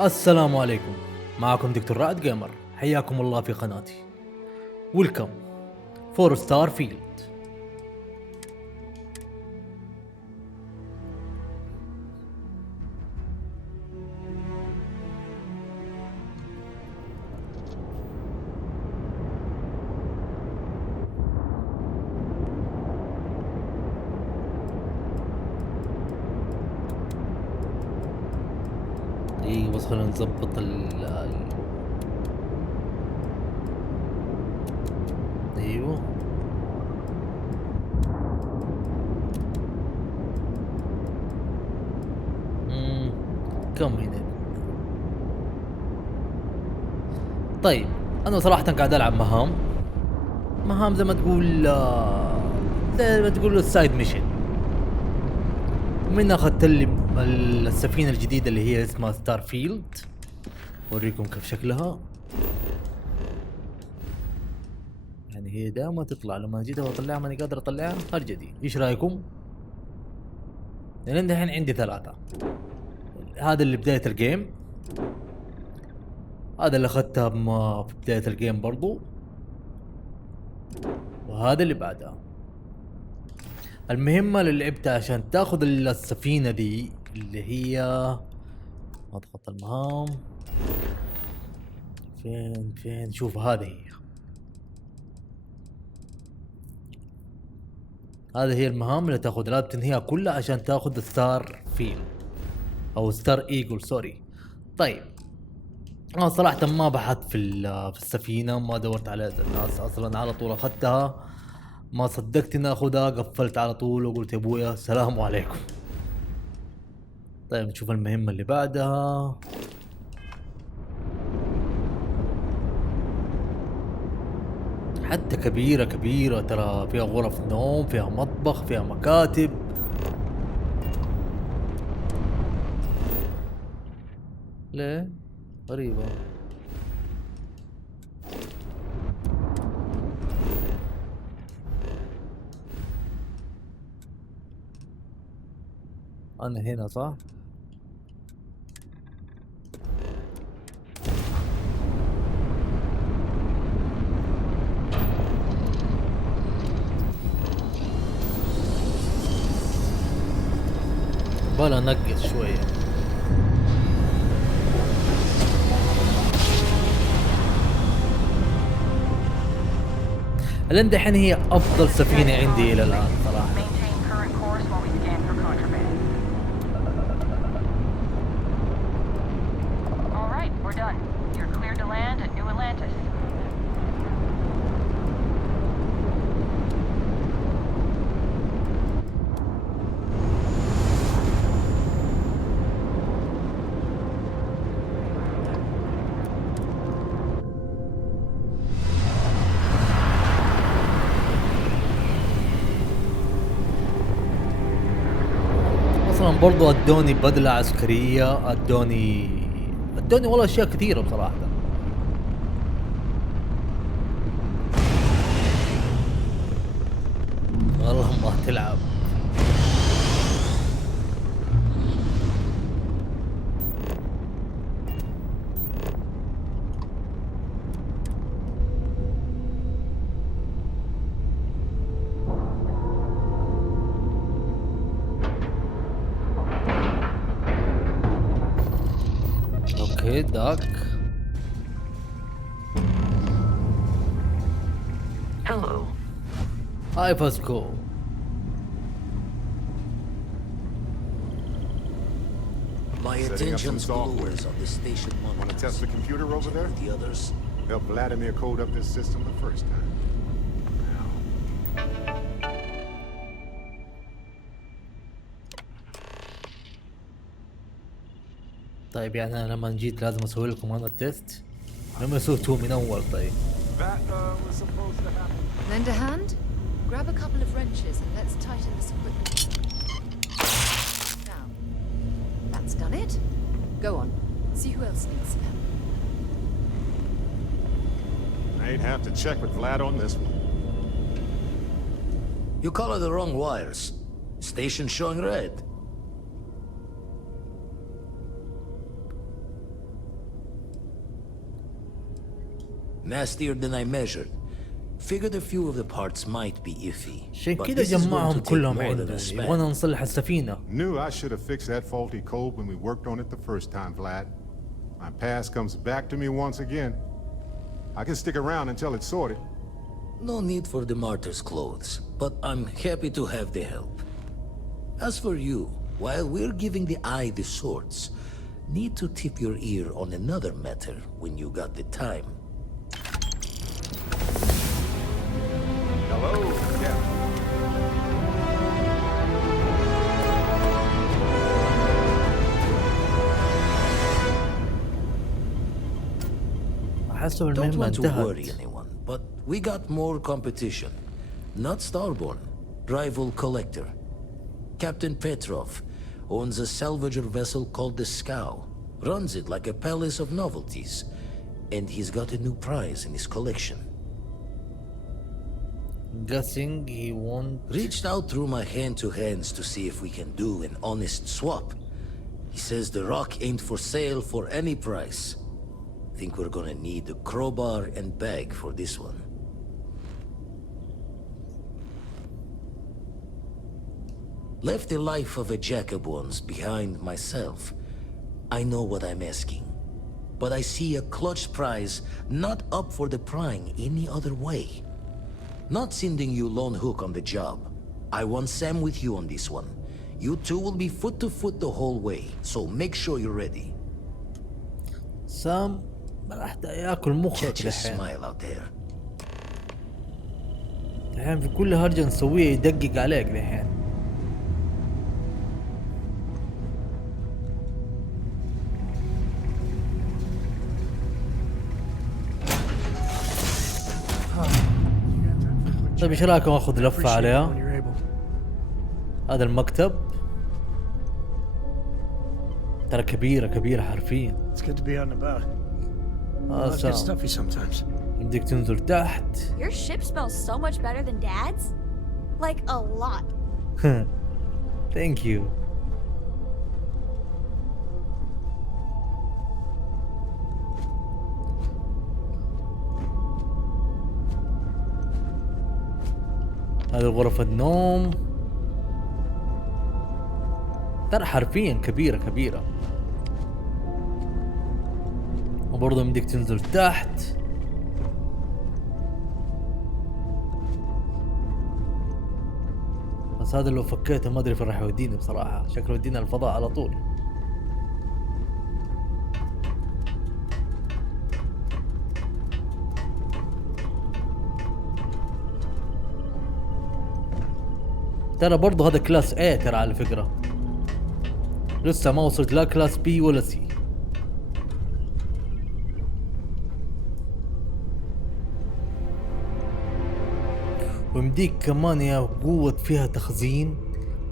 السلام عليكم. معكم دكتور رائد جيمر، حياكم الله في قناتي. ويلكم فور ستار فيلد. ايوه بس خلينا نظبط ايوه كم هنا. طيب انا صراحة قاعد العب مهام زي ما تقول زي ما تقول السايد ميشن. ومنها اخذت لي السفينة الجديدة اللي هي اسمها ستار فيلد. اوريكم كيف شكلها. يعني هي دائما تطلع، لما جيت اطلعها ماني قادر اطلعها. هرجدي ايش رايكم؟ لان الحين عندي 3. هذا اللي بداية الجيم، هذا اللي اخذتها في بداية الجيم برضو، وهذا اللي بعدها. المهمة اللي لعبتها عشان تاخذ السفينة دي اللي هي اضغط المهام. فين شوف هذه هي المهام اللي تاخذ، لازم تنهيها كلها عشان تاخذ ستار فيل او ستار ايجل سوري. طيب انا صراحة ما بحثت في السفينة، ما دورت على الناس اصلا، على طول اخذتها. ما صدقت اني اخذها، قفلت على طول وقلت يا ابويا السلام عليكم. طيب نشوف المهمة اللي بعدها. حتى كبيرة ترى، فيها غرف نوم، فيها مطبخ، فيها مكاتب. ليه؟ غريبة. أنا هنا صح؟ بلا نقص شوية. لأن دحين هي أفضل سفينة عندي إلى الآن صراحة. اصلا برضو ادوني بدلة عسكرية، ادوني والله اشياء كثيرة بصراحة. والله ما تلعب. اوكي داك. Hello. هاي فاسكو. My attention's always on the station monitors. Want to test the computer over there? The others. Help Vladimir code up this system the first time. طيب يعني انا لما جيت لازم اسوي لكم انا التيست؟ لما سويتوه من اول. طيب That was supposed to happen. Lend a hand? Grab a couple of wrenches and let's tighten this equipment. Now, that's done it. Go on, see who else needs some help. I'd have to check with Vlad on this one. You colored the wrong wires. Station showing red. nastier than I measured. Figured a few of the parts might be iffy. عشان but كذا this is going جمعهم to take كلهم more than عنده a span. يبغانا نصلح السفينة. Knew I should have fixed that faulty code when we worked on it the first time, Vlad. My past comes back to me once again. I can stick around until it's sorted. No need for the martyr's clothes, but I'm happy to have the help. As for you, while we're giving the eye the swords, need to tip your ear on another matter when you got the time. Hello, Captain. حسب Don't المهمة want to worry انتهت. anyone, but we got more competition. Not Starborn, rival collector. Captain Petrov owns a salvager vessel called the Scow. Runs it like a palace of novelties. And he's got a new prize in his collection. Guessing he won't. Reached out through my hand-to-hands to see if we can do an honest swap. He says the rock ain't for sale for any price. Think we're gonna need a crowbar and bag for this one. Left the life of a jacob once behind myself. I know what I'm asking. But I see a clutch prize not up for the prying any other way. Not sending you lone hook on the job. I want Sam with you on this one. You two will be foot to foot the whole way, so make sure you're ready. سام راح ياكل مخك Catch a الحين. smile out there. الحين في كل هرجة نسويها يدقق عليك الحين. طيب ايش رايكم اخذ لفة عليها؟ هذا المكتب ترى كبيرة حرفيا. It's good to be out and about. Life سام gets stuffy sometimes. بدك تنزل تحت. Your ship smells so much better than Dad's. Like a lot. Thank you. هذه غرفة النوم ترى حرفيا كبيرة وبرضه بدك تنزل تحت. بس هذا لو فكيته ما ادري فين راح يوديني بصراحة. شكله يودينا الفضاء على طول. ترى برضه هذا كلاس A ترى على فكرة. لسه ما وصلت لا كلاس B ولا C. ومديك كمان يا قوة فيها تخزين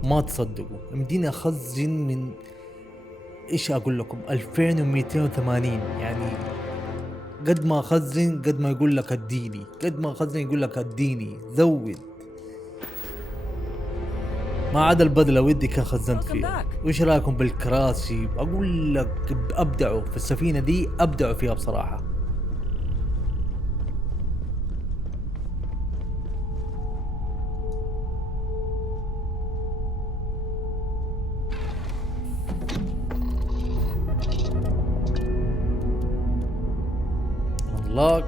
ما تصدقوا. مديني اخزن من ايش اقول لكم 2280. يعني قد ما اخزن قد ما يقول لك اديني، قد ما اخزن يقول لك اديني زود. ما عدا البدلة ودي كان خزنت فيها. وش رايكم بالكراسي؟ اقول لك ابدعوا في السفينة دي، ابدعوا فيها بصراحة. unlock.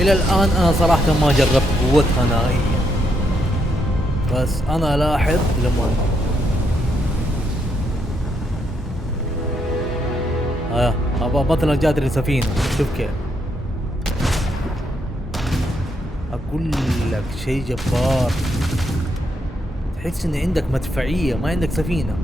الى الان انا صراحة ما جربت قوتها نهائيا، بس انا الاحظ لما مثلا جاتني سفينة شوف كيف. اقول لك شيء جبار، تحس ان عندك مدفعية ما عندك سفينة.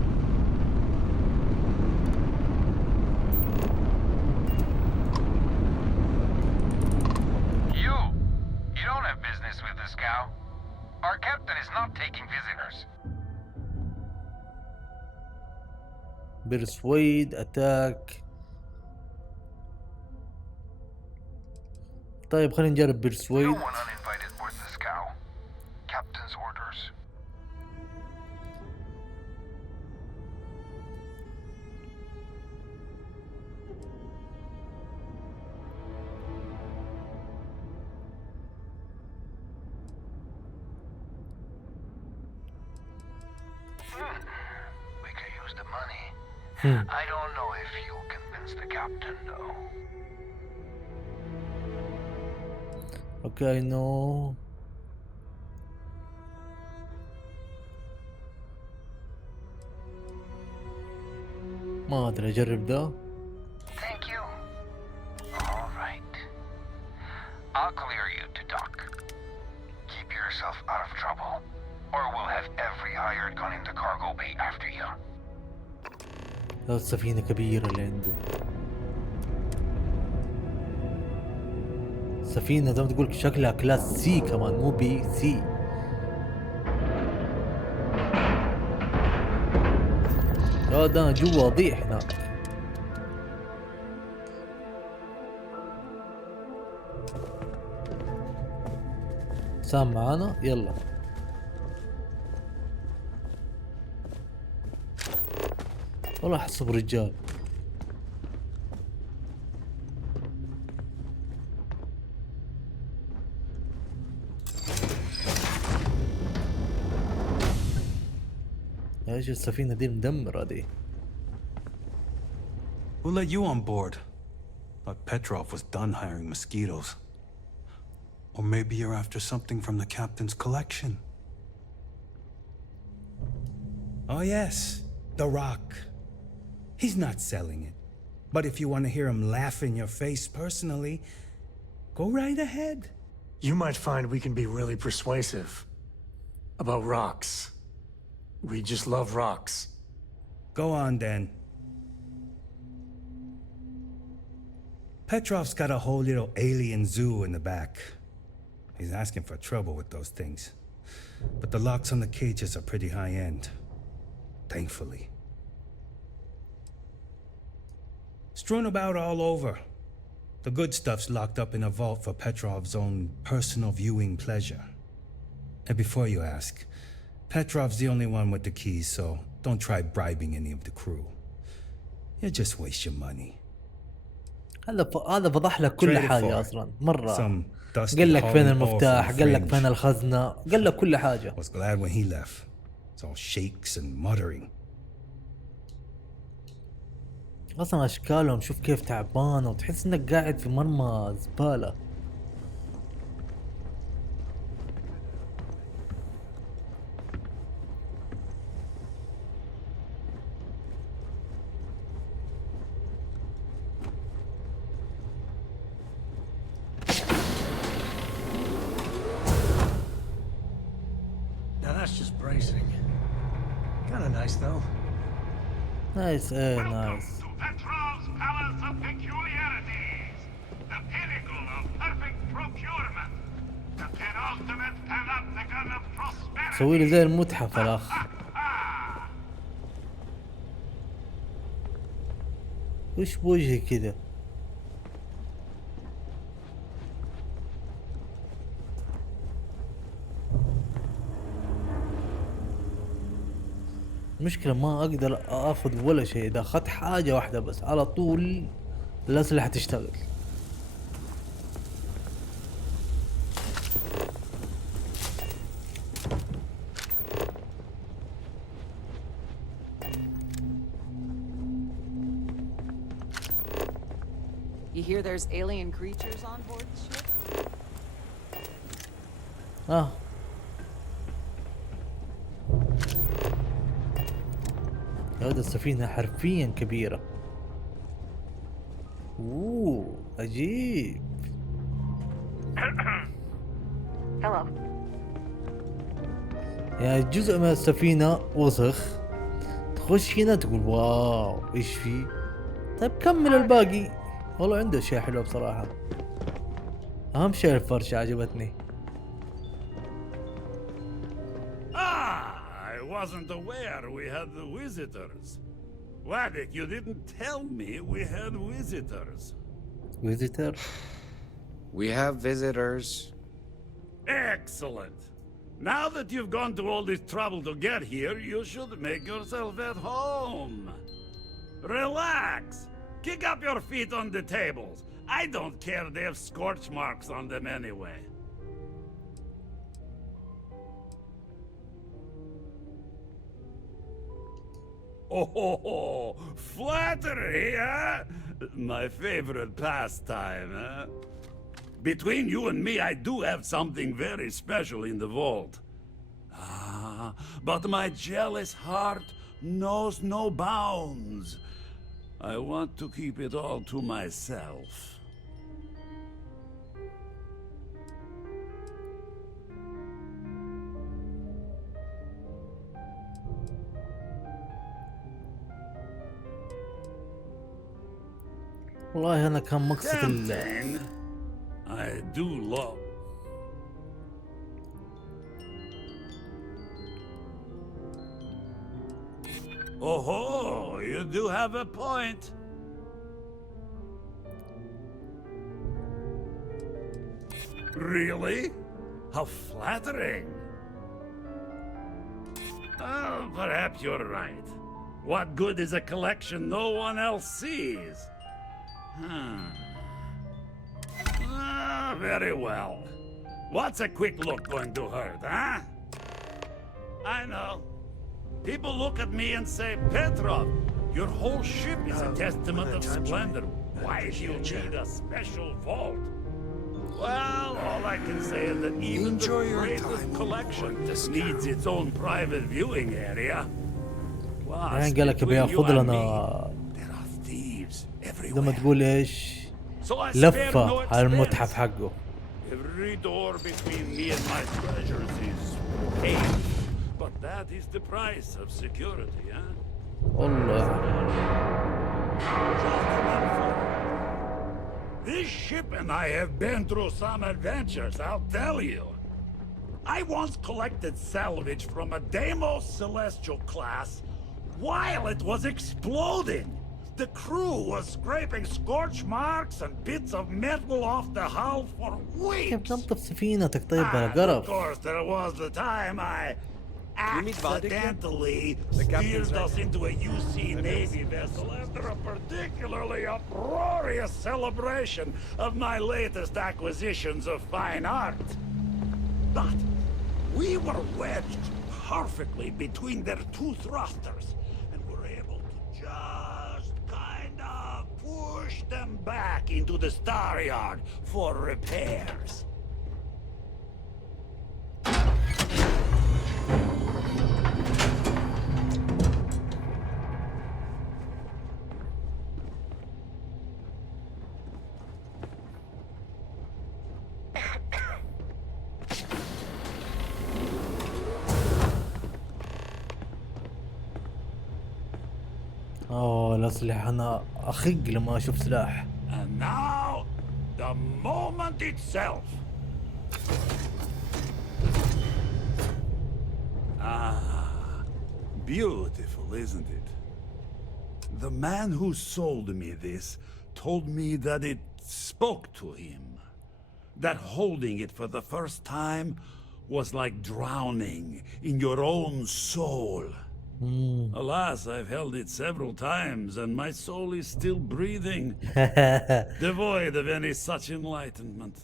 visitors. برسويد اتاك. طيب خلينا نجرب No برسويد. one uninvited boards the scow. Captain's orders. We could use the money. I don't know if you'll convince the captain, though. اوكي نو. ما ادري اجرب ده. Thank you. All right. I'll clear you to dock. Keep yourself out of trouble, or we'll have every hired gun in the cargo bay after you. لو السفينة كبيرة اللي عنده. سفينة زي ما تقول شكلها كلاس سي كمان مو بي سي. يا ده أنا جوا اضيع هناك. سام معانا يلا. والله احسب رجال. ايش السفينة دي مدمرة دي. Who let you on board? Thought Petrov was done hiring mosquitoes. Or maybe you're after something from the captain's collection. Oh yes, the rock. He's not selling it. But if you want to hear him laugh in your face personally, go right ahead. You might find we can be really persuasive. About rocks. We just love rocks. Go on then. Petrov's got a whole little alien zoo in the back. He's asking for trouble with those things. But the locks on the cages are pretty high end. Thankfully. Strewn about all over. The good stuff's locked up in a vault for Petrov's own personal viewing pleasure. And before you ask, Petrov's the only one with the keys, so don't try bribing any of the crew. You'll just waste your money. هذا فضح لك كل Trade it حاجة for أصلا مرة. some dusty قال لك فين Holland المفتاح، ore from قال لك fringe. فين الخزنة، قال لك كل حاجة. Was glad when he left. It's all shakes and muttering. أصلا أشكالهم شوف كيف تعبانة وتحس إنك قاعد في مرمى زبالة. Now that's just bracing. Kinda nice though. نايس ايه نايس. To Petrov's Palace of Peculiarities, the pinnacle of perfect procurement, the penultimate panopticon of prosperity. سوي لي زي المتحف الأخ. وش بوجهي كذا؟ المشكلة ما اقدر اخذ ولا شيء، اذا اخذت حاجة واحدة بس على طول الاسلحة تشتغل. You hear there's alien creatures on board the ship? هذا السفينة حرفيا كبيرة. اوه عجيب. Hello. يعني جزء من السفينة وسخ، تخش هنا تقول واو ايش في. طيب كمل الباقي. والله عنده اشياء حلوة بصراحة. اهم شيء الفرشة عجبتني. Ah! wasn't aware we had the visitors. Waddick, you didn't tell me we had visitors. visitor. We have visitors. Excellent. Now that you've gone to all this trouble to get here, you should make yourself at home. Relax. Kick up your feet on the tables. I don't care they have scorch marks on them anyway. Oh, flattery, huh? My favorite pastime, huh? Between you and me, I do have something very special in the vault. Ah, but my jealous heart knows no bounds. I want to keep it all to myself. والله انا كان مقصد Tempting. I do love. Oh, you do have a point. Really? How flattering. Oh, perhaps you're right. What good is a collection no one else sees? Very well. What's a quick look going to hurt, huh? I know. People look at me and say, Petrov, your whole ship is a testament of splendor. Why do you need a special vault? Well, all I can say is that even Enjoy the your greatest time collection on needs its own private viewing area. Plus, يعني قال لك between بياخذ you and لنا me, there are thieves زي ما everywhere. تقول ايش So I spare no لفة على expense. المتحف حقه. Every door between me and my treasures is paid. But that is the price of security, huh? والله This ship and I have been through some adventures, I'll tell you. I once collected salvage from a Deimos Celestial class while it was exploding. The crew was scraping scorch marks and bits of metal off the hull for كيف weeks. تنطف سفينتك طيب على And of قرف. course, there was the time I meet Vadik yet? accidentally The captain's steered right us into a UC Navy vessel after a particularly uproarious celebration of my latest acquisitions of fine art. But we were wedged perfectly between their two thrusters and were able to just kind of push them back into the star yard for repairs. اوه الاسلحة انا اخق لما اشوف سلاح. And now, the moment itself. Ah, beautiful, isn't it? The man who sold me this told me that it spoke to him. That holding it for the first time was like drowning in your own soul. Alas, I've held it several times, and my soul is still breathing, devoid of any such enlightenment.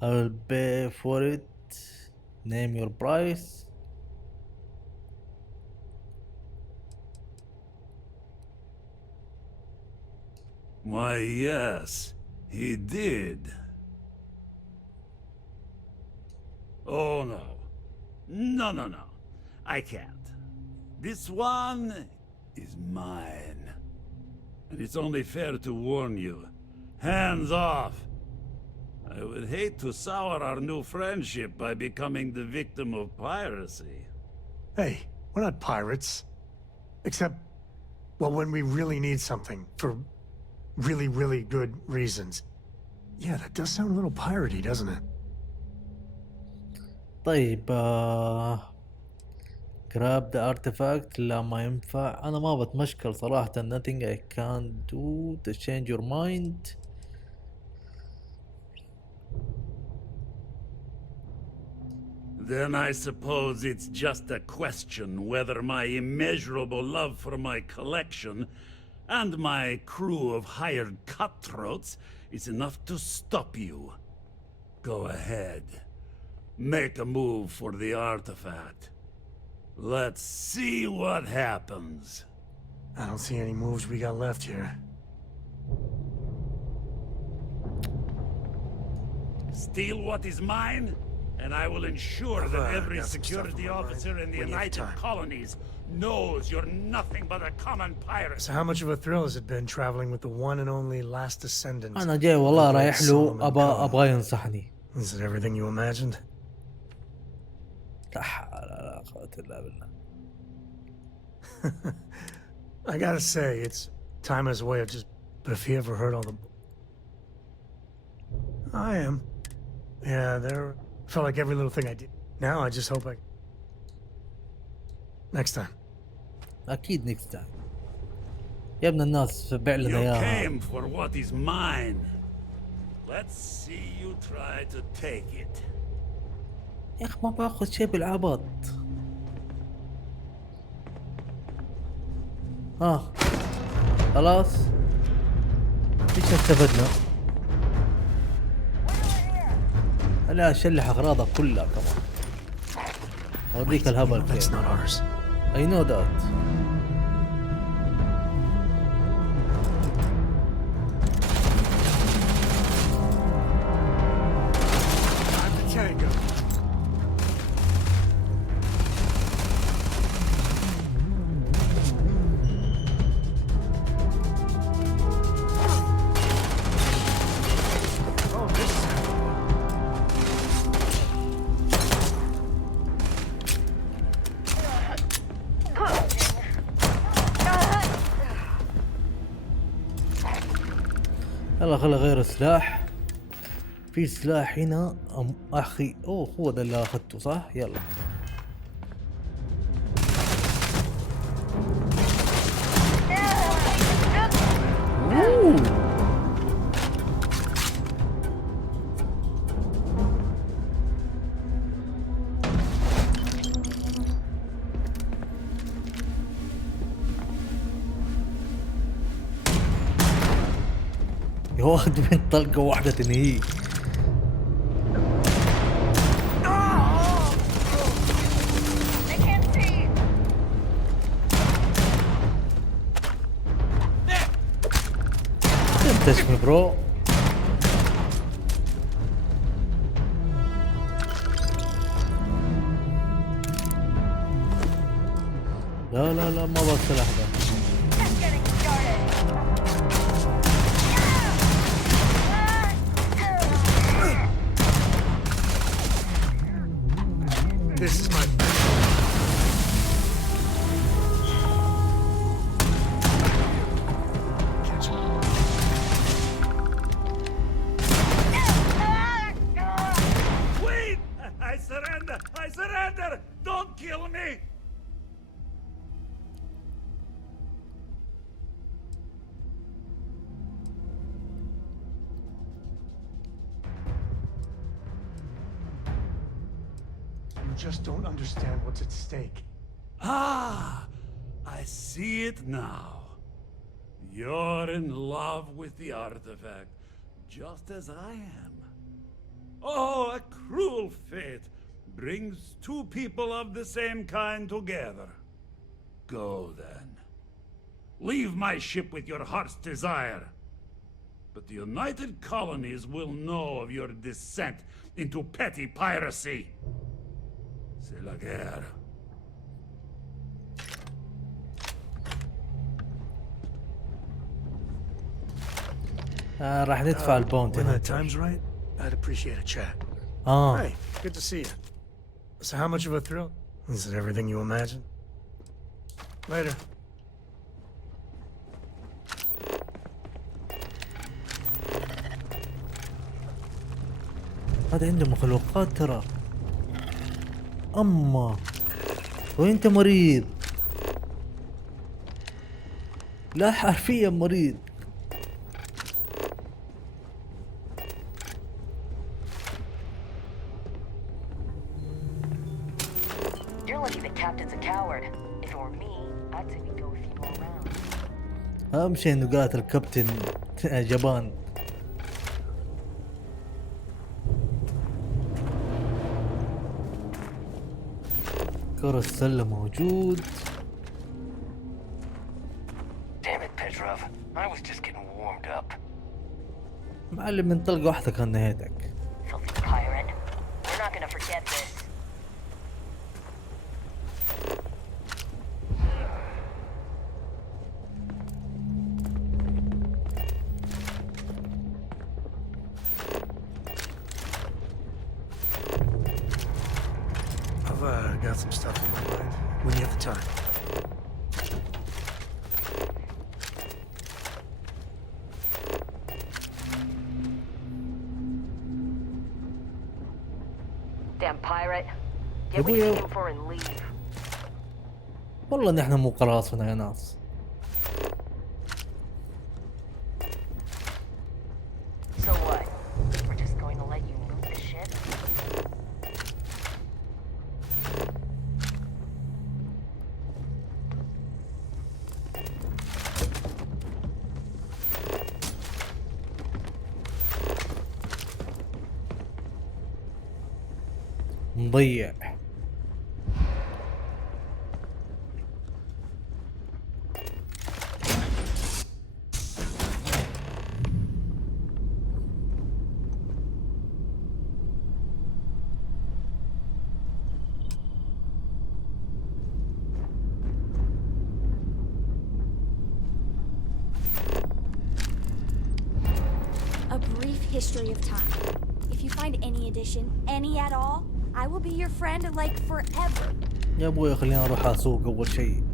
I will pay for it. Name your price. Why, yes, he did. Oh, no. No. I can't. This one is mine. And it's only fair to warn you. Hands off. I would hate to sour our new friendship by becoming the victim of piracy. Hey, we're not pirates. Except, well, when we really need something for really, really good reasons. Yeah, that does sound a little piratey, doesn't it? طيب grab the artifact. لا ما ينفع. انا ما بتمشكل صراحة. nothing I can do to change your mind. Then I suppose it's just a question whether my immeasurable love for my collection and my crew of hired cutthroats is enough to stop you. Go ahead. Make a move for the artifact. Let's see what happens. I don't see any moves we got left here. Steal what is mine, and I will ensure that every security officer in the United Colonies knows you're nothing but a common pirate. So how much of a thrill has it been traveling with the one and only last descendant? انا جاي والله رايح له ابغى ينصحني. Is it everything you imagined? لا حول ولا قوة الا بالله. I gotta say, it's time as a way of just. But if he ever heard all the. I am. Yeah, there. Felt like every little thing I did. Now I just hope I. Next time. اكيد next time. يا ابن الناس بيع لنا You اياها. came for what is mine. Let's see you try to take it. يا اخي ما باخذ شيء بالعبط. خلاص. ايش استفدنا؟ لا اشلح اغراضك كلها كمان. اوريك الهبل كيف. I know that. يلا خلي غير السلاح. في سلاح هنا اخي. اوه هو ده اللي اخذته صح. يلا واخد من طلقة واحدة تنهيه. تشمي برو. لا لا لا ما بقى سلاح ده. This is my. Wait! I surrender! I surrender! Don't kill me! You just don't understand what's at stake. Ah! I see it now. You're in love with the artifact, just as I am. Oh, a cruel fate brings two people of the same kind together. Go then. Leave my ship with your heart's desire. But the United Colonies will know of your descent into petty piracy. C'est la guerre. راح ندفع البونت. When the time's right, I'd appreciate a chat. Hey, good to see you. So how much of a thrill? Is it everything you imagine? Later. هذا عنده مخلوقات ترى. اما وانت مريض، لا حرفيا مريض. You're lucky the captain's a coward. If it were me, I'd say we'd go a few more rounds. اهم شيء انه قاتل الكابتن جبان. كرة السلة موجود. Damn it, Petrov. I was just getting warmed up. معلم من طلقة واحدة كان نهايتك. Filthy pirate. We're not gonna forget this. I've got some stuff on my mind. When you have the time. Damn pirate. يا Get what ابويا you came for and leave. والله ان احنا مو قراصنة يا ناس. So what? We're just going to let you loot the ship? مضيع. A brief history of time. If you find any edition, any at all, I will be your friend like forever. يا ابوي خلينا اروح اسوق اول شيء.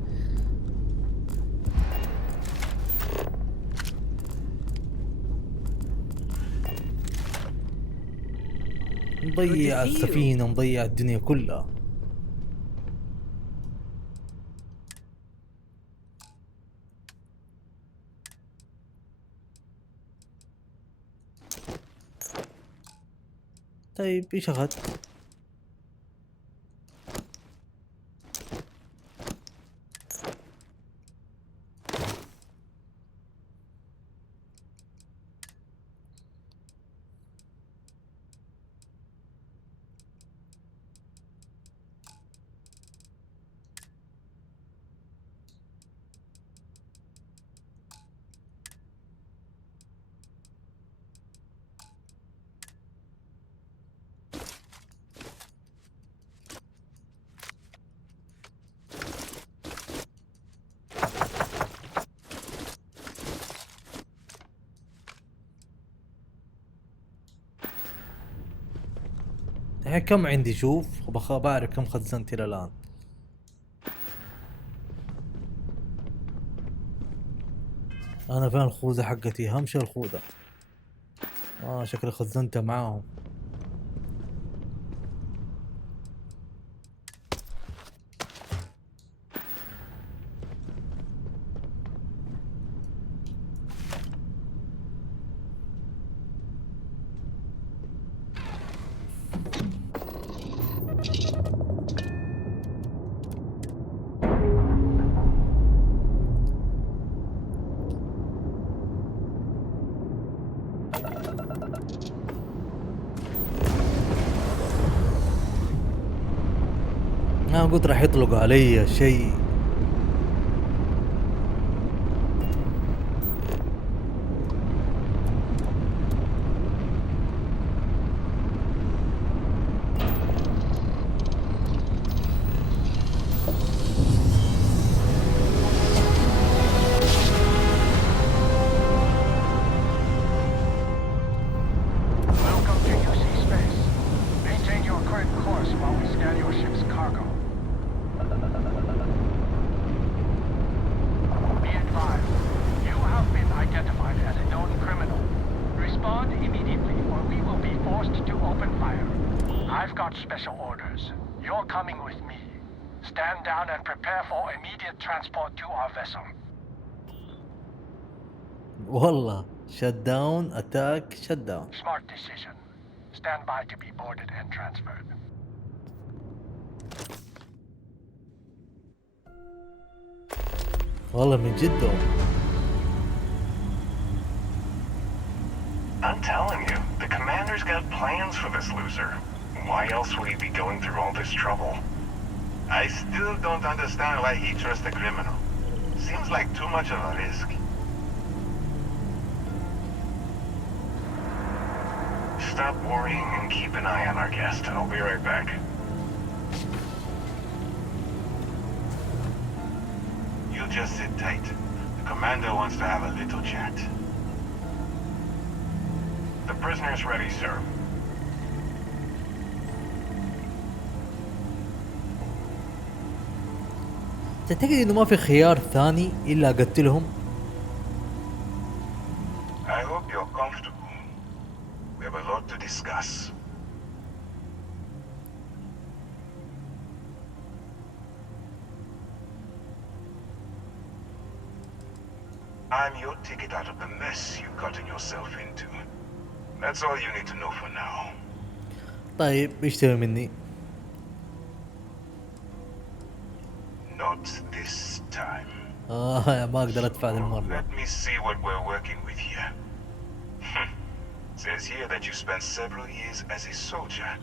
مضيع السفينة، مضيع الدنيا كلها. طيب ايش اخذت؟ الحين كم عندي؟ شوف بعرف كم خزنت الى الان. انا فين الخوذة حقتي؟ اهم شيء الخوذة. شكلي خزنتها معاهم. انا قلت راح يطلقوا علي شيء. Welcome to UC Space. Maintain your current course while we scan your ship's cargo. Be advised, you have been identified as a known criminal. Respond immediately or we will be forced to open fire. I've got special orders. You're coming with me. Stand down and prepare for immediate transport to our vessel. والله shut down attack shut down. Smart decision. Stand by to be boarded and transferred. والله من جد. I'm telling you, the commander's got plans for this loser. Why else would he be going through all this trouble? I still don't understand why he trusts a criminal. Seems like too much of a risk. Stop worrying and keep an eye on our guest. I'll be right back. You just sit tight. The commander wants to have a little chat. The prisoner's ready, sir. تعتقد انه ما في خيار ثاني الا اقتلهم؟ I hope you're comfortable. We have a lot to discuss. I'm your ticket out of the mess you've gotten yourself into. That's all you need to know for now. طيب ايش تبي مني؟ Not this time. ما اقدر ادفع المرة. Let me see what we're working with here. Says here that you spent several years as a soldier.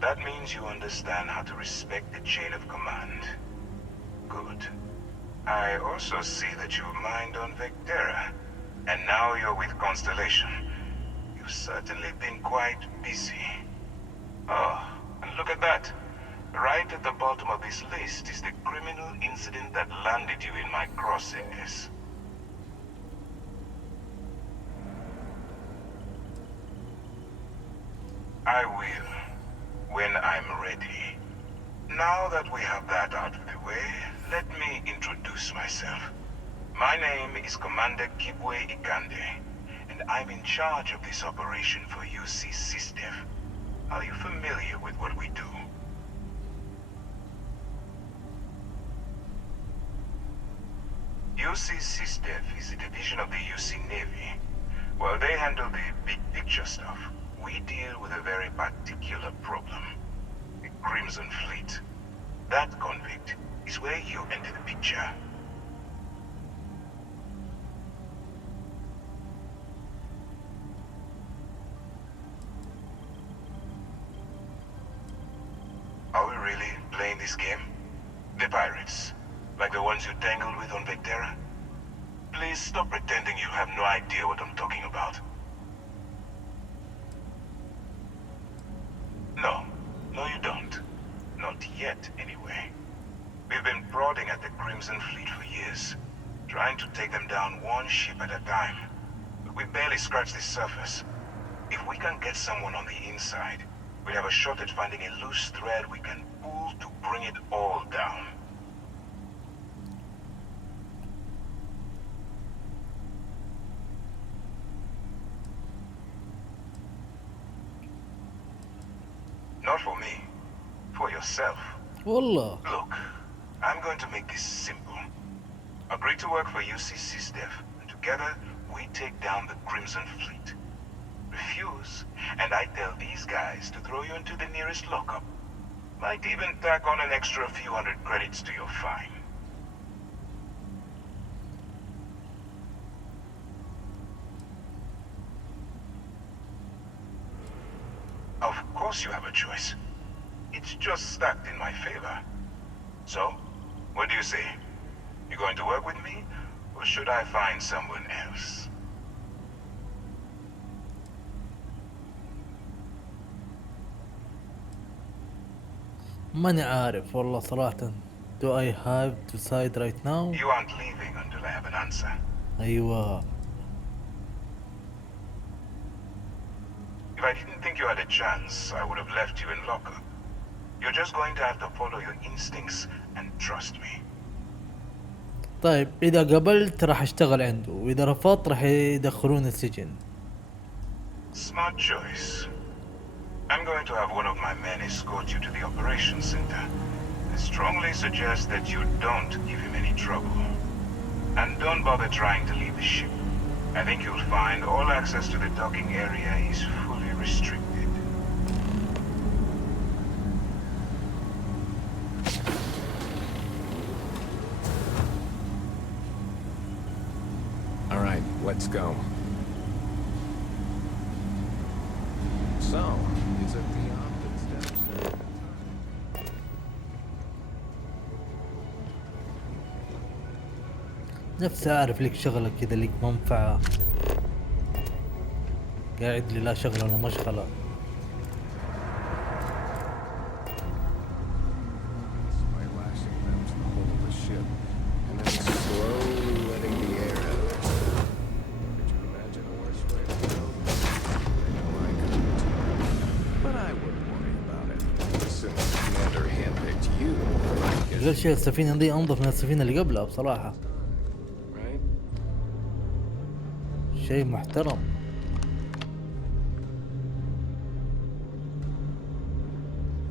That means you understand how to respect the chain of command. Good. I also see that you mined on Vectera, and now you're with Constellation. You've certainly been quite busy. Oh, and look at that. Right at the bottom of this list is the criminal incident that landed you in my crosshairs. I will, when I'm ready. Now that we have that out of the way, let me introduce myself. My name is Commander Kibwe Ikande, and I'm in charge of this operation for UC SysDef. Are you familiar with what we do? UC SysDef is a division of the UC Navy. While they handle the big picture stuff, we deal with a very particular problem. The Crimson Fleet. That convict is where you enter the picture. Are we really playing this game? The pirates, like the ones you tangled with on Vectera? Please stop pretending you have no idea what I'm talking about. No, you don't. Not yet, anyway. We've been prodding at the Crimson Fleet for years, trying to take them down one ship at a time. But we barely scratched the surface. If we can get someone on the inside, we have a shot at finding a loose thread we can pull to bring it all down. Not for me. For yourself. والله. Look, I'm going to make this simple. Agree to work for UC SysDef, and together we take down the Crimson Fleet. Refuse, and I tell these guys to throw you into the nearest lockup. Might even tack on an extra few hundred credits to your fine. Of course you have a choice. It's just stacked in my favor. So, what do you say? You going to work with me, or should I find someone else? ماني عارف والله صراحة. Do I have to decide right now? You aren't leaving until I have an answer. أيوة. If I didn't think you had a chance, I would have left you in lockup. You're just going to have to follow your instincts and trust me. طيب إذا قبلت راح أشتغل عنده، وإذا رفضت راح يدخلون السجن. Smart choice. I'm going to have one of my men escort you to the operations center. I strongly suggest that you don't give him any trouble. And don't bother trying to leave the ship. I think you'll find all access to the docking area is fully restricted. All right, let's go. So, is it the optic steps? نفسي اعرف لك شغلة كذا لك منفعة. قاعد لي لا شغلة ولا مشغلة. By lashing them to the hull of the ship, and then slowly letting the air out of it. Could you imagine a worse way to go? I know I couldn't. But I wouldn't worry about it. As soon as the commander handpicked you, I guess غير شيء السفينة دي انظف من السفينة اللي قبلها بصراحة. right? شيء محترم.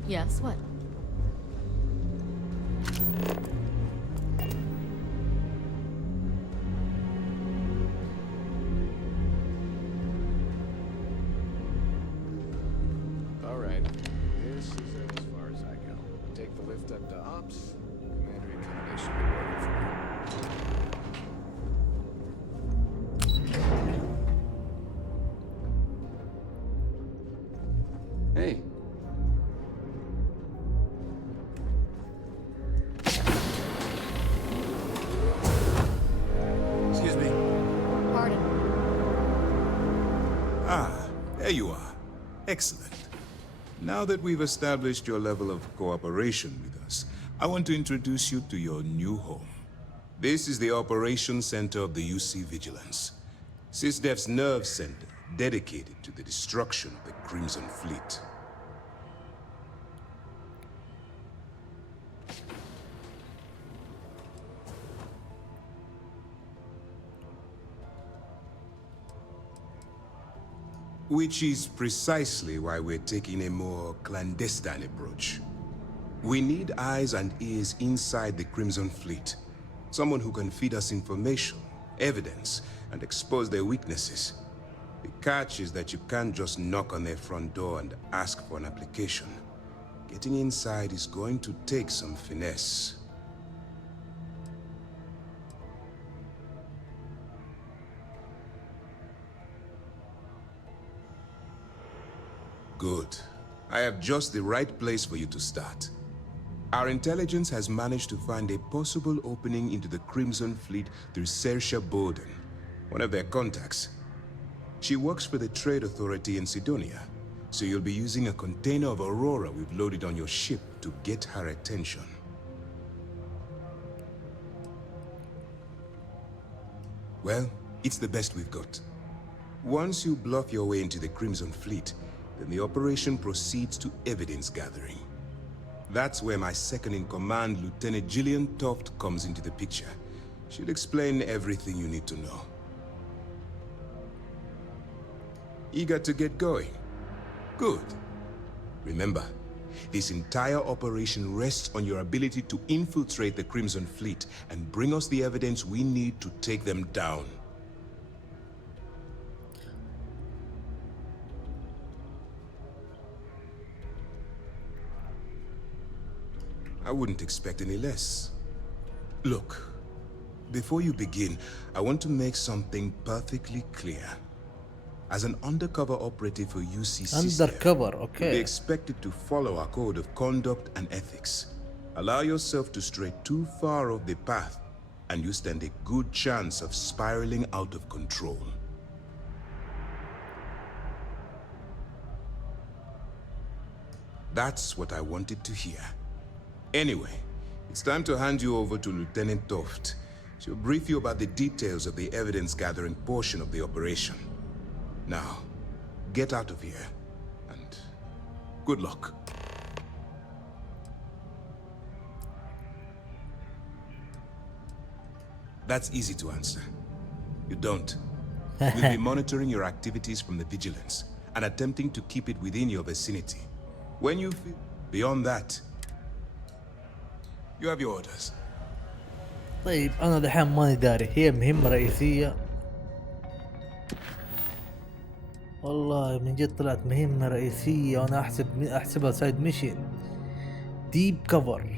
Yes, what? All right. This is as far as I go. Take the lift up to ops. Commander Kennedy should be waiting for you. Hey. Excuse me. Pardon. Ah, there you are. Excellent. Now that we've established your level of cooperation with us, I want to introduce you to your new home. This is the Operations Center of the UC Vigilance. SysDef's nerve center, dedicated to the destruction of the Crimson Fleet. Which is precisely why we're taking a more clandestine approach. We need eyes and ears inside the Crimson Fleet. Someone who can feed us information, evidence, and expose their weaknesses. The catch is that you can't just knock on their front door and ask for an application. Getting inside is going to take some finesse. Good. I have just the right place for you to start. Our intelligence has managed to find a possible opening into the Crimson Fleet through Saoirse Bowden, one of their contacts. She works for the Trade Authority in Sidonia, so you'll be using a container of Aurora we've loaded on your ship to get her attention. Well, it's the best we've got. Once you bluff your way into the Crimson Fleet, then the operation proceeds to evidence gathering. That's where my second-in-command, Lieutenant Gillian Toft, comes into the picture. She'll explain everything you need to know. Eager to get going? Good. Remember, this entire operation rests on your ability to infiltrate the Crimson Fleet and bring us the evidence we need to take them down. I wouldn't expect any less. Look, before you begin, I want to make something perfectly clear. As an undercover operative for UCC, undercover, you'll okay. be expected to follow our code of conduct and ethics. Allow yourself to stray too far off the path, and you stand a good chance of spiraling out of control. That's what I wanted to hear. Anyway, it's time to hand you over to Lieutenant Toft. She'll brief you about the details of the evidence-gathering portion of the operation. Now, get out of here, and good luck. That's easy to answer. You don't. We'll be monitoring your activities from the Vigilance, and attempting to keep it within your vicinity. When you feel beyond that, You have your orders. طيب انا دحين ماني داري هي مهمة رئيسية. والله من جد طلعت مهمة رئيسية وانا احسبها سايد ميشن. ديب كفر.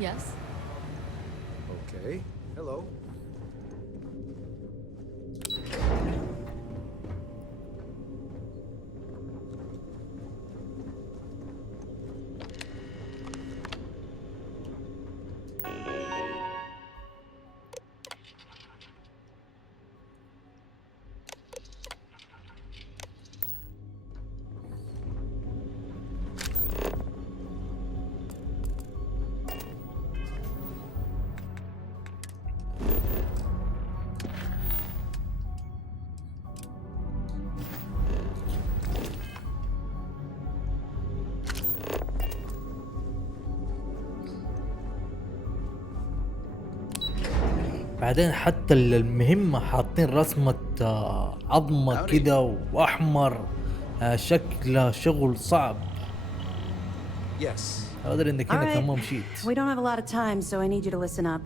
Yes? Okay. Hello. بعدين حتى المهمة حاطين رسمة عظمة كده واحمر. شكلها شغل صعب. Yes. أقدر انك هنا كمان مشيت. We don't have a lot of time, so I need you to listen up.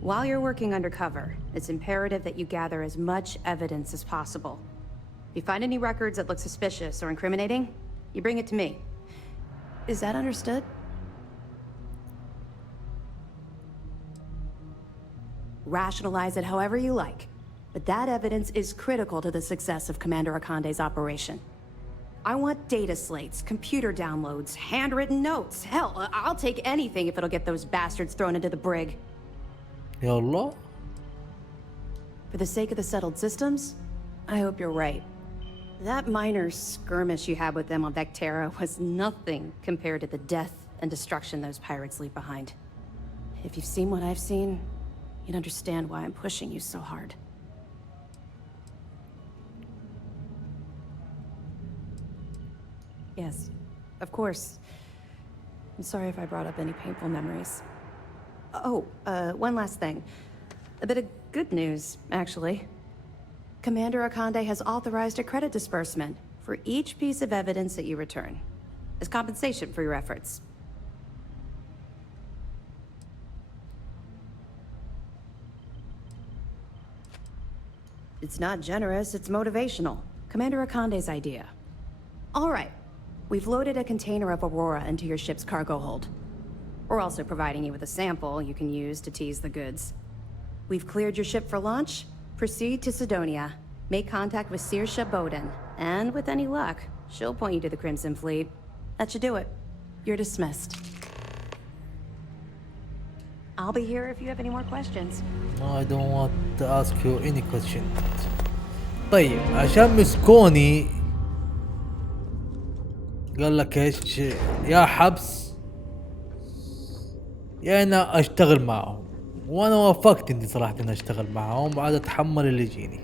While you're working undercover, it's imperative that you gather as much evidence as possible. If you find any records that look suspicious or incriminating, you bring it to me. Is that understood? Rationalize it however you like, but that evidence is critical to the success of Commander Akande's operation. I want data slates, computer downloads, handwritten notes. Hell, I'll take anything if it'll get those bastards thrown into the brig. Ya Allah. For the sake of the settled systems, I hope you're right. That minor skirmish you had with them on Vectera was nothing compared to the death and destruction those pirates leave behind. If you've seen what I've seen, you'd understand why I'm pushing you so hard. Yes, of course. I'm sorry if I brought up any painful memories. Oh, one last thing. A bit of good news, actually. Commander Akande has authorized a credit disbursement for each piece of evidence that you return, as compensation for your efforts. It's not generous, it's motivational. Commander Akande's idea. All right. We've loaded a container of Aurora into your ship's cargo hold. We're also providing you with a sample you can use to tease the goods. We've cleared your ship for launch. Proceed to Sidonia. Make contact with Saoirse Bowden. And with any luck, she'll point you to the Crimson Fleet. That should do it. You're dismissed. I'll be here if you have any more questions. I don't want to ask you any question. طيب عشان مسكوني قال لك ايش؟ يا حبس يا انا اشتغل معهم، وانا وافقت اني صراحة اني اشتغل معهم وعاد اتحمل اللي يجيني.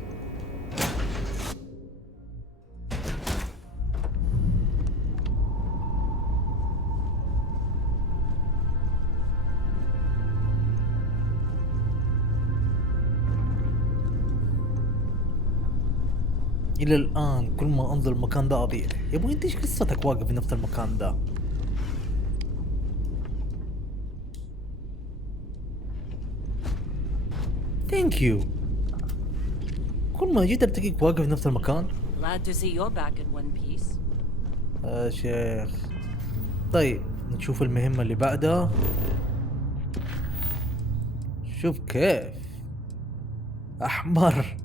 الى الان كل ما انظر المكان ده اضيع. يا ابوي انت ايش قصتك واقف في نفس المكان ده؟ ثانك يو. كل ما جيت التقيك واقف في نفس المكان. Glad to see you're back in one piece. يا شيخ. طيب نشوف المهمة اللي بعدها. شوف كيف احمر.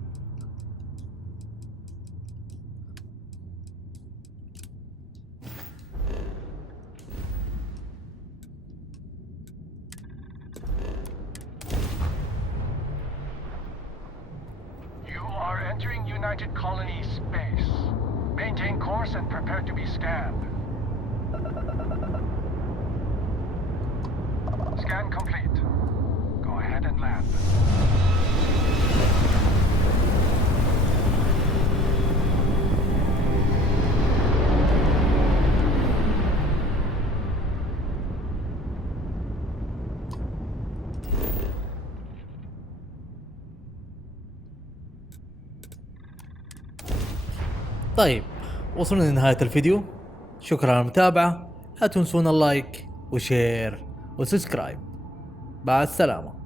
Entering United Colony space. Maintain course and prepare to be scanned. Scan complete. Go ahead and land. طيب وصلنا لنهاية الفيديو، شكرا على المتابعة، لا تنسون اللايك وشير وسبسكرايب. مع السلامة.